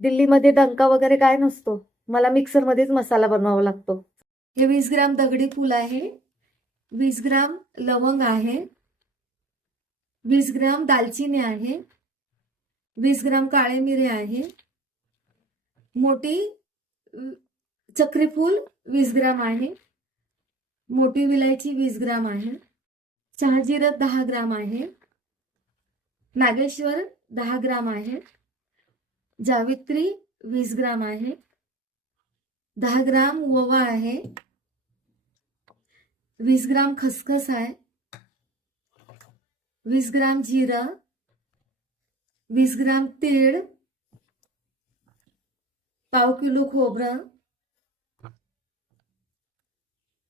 दिल्लीमध्ये डंका वगैरे काय नसतो. मला मिक्सरमध्येच मसाला बनवावा लागतो. हे वीस ग्राम दगडी फूल आहे. वीस ग्राम लवंग आहे. वीस ग्राम दालचिनी आहे. वीस ग्राम काळे मिरे आहे. मोठी चक्रीफूल वीस ग्राम आहे. मोठी विलायची वीस ग्राम आहे. शहाजिरं दहा ग्राम आहे. नागेश्वर दहा ग्राम आहे. जावित्री वीस ग्राम आहे. दहा ग्राम ओवा आहे. वीस ग्राम खसखस आहे. वीस ग्राम जिरं. वीस ग्राम तीळ. पाव किलो खोबरं.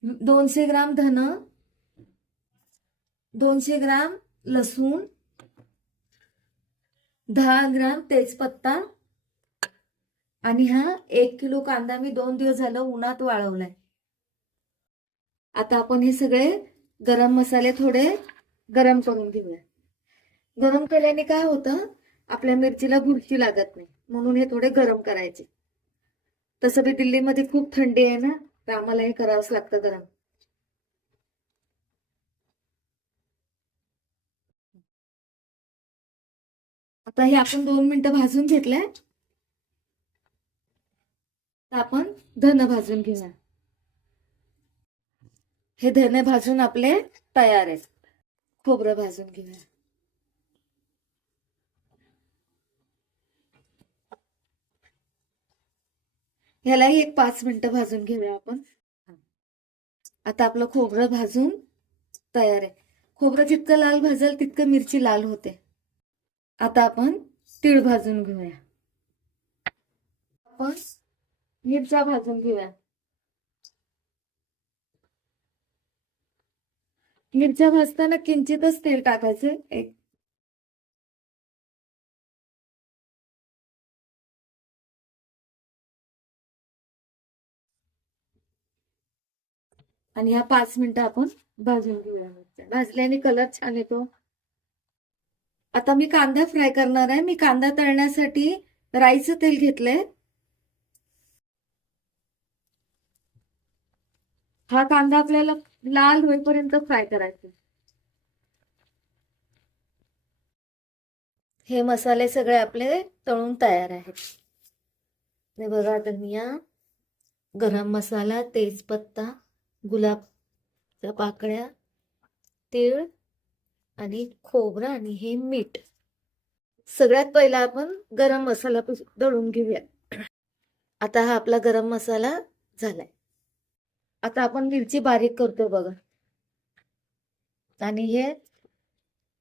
दोनशे ग्राम धन. दोनशे ग्राम लसूण. दहा ग्राम तेजपत्ता. आणि हा एक किलो कांदा मी दोन दिवस झालं उन्हात वाळवलाय. आता आपण हे सगळे गरम मसाले थोडे गरम करून घेऊया. गरम केल्याने काय होतं? आपल्या मिरचीला बुरशी लागत नाही. म्हणून हे थोडे गरम करायचे. तसं बी दिल्लीमध्ये खूप थंडी आहे ना तर आम्हाला हे करावंच लागतं गरम. आता हे आपण दोन मिनिटं भाजून घेतलंय. तर आपण धन भाजून घेऊया. हे धने भाजून आपले तयार आहेत. खोबरं भाजून घेऊया. ह्यालाही एक पाच मिनिटं भाजून घेऊया आपण. आता आपलं खोबरं भाजून तयार आहे. खोबरं जितकं लाल भाजेल तितकं मिरची लाल होते. आता आपण तीळ भाजून घेऊया. आपण मिरच्या भाजून घेऊया. मिरच्या भाजताना किंचितच तेल टाकायचे एक. आणि ह्या पाच मिनिटं आपण भाजून घेऊया मिरच्या. भाजल्याने कलर छान येतो. आता मी कांदा फ्राय करणार आहे. मी कांदा तळण्यासाठी राईचं तेल घेतलंय. हा कांदा आपल्याला लाल होईपर्यंत फ्राय करायचा. हे मसाले सगळे आपले तळून तयार आहेत. बघा धनिया गरम मसाला तेजपत्ता गुलाबच्या पाकळ्या तीळ आणि खोबरं आणि हे मीठ. सगळ्यात पहिला आपण गरम मसाला दळून घेऊया. आता हा आपला गरम मसाला झालाय. आता आपण मिरची बारीक करतो बघा. आणि हे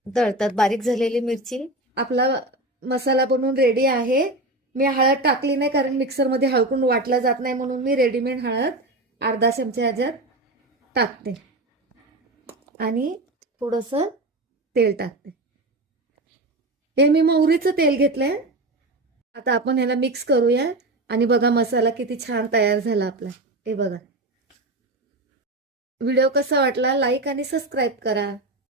दळतात बारीक झालेली मिरची. आपला मसाला बनवून रेडी आहे. मी हळद टाकली नाही कारण मिक्सरमध्ये हळकून वाटला जात नाही म्हणून मी रेडीमेड हळद अर्धा चमचा ह्याच्यात टाकते. आणि थोडंसं तेल टाकते. हे मी मोहरीचं तेल घेतलंय. आता आपण ह्याला मिक्स करूया. आणि बघा मसाला किती छान तयार झाला आपला. हे बघा. व्हिडिओ कसा वाटला लाईक आणि सबस्क्राईब करा.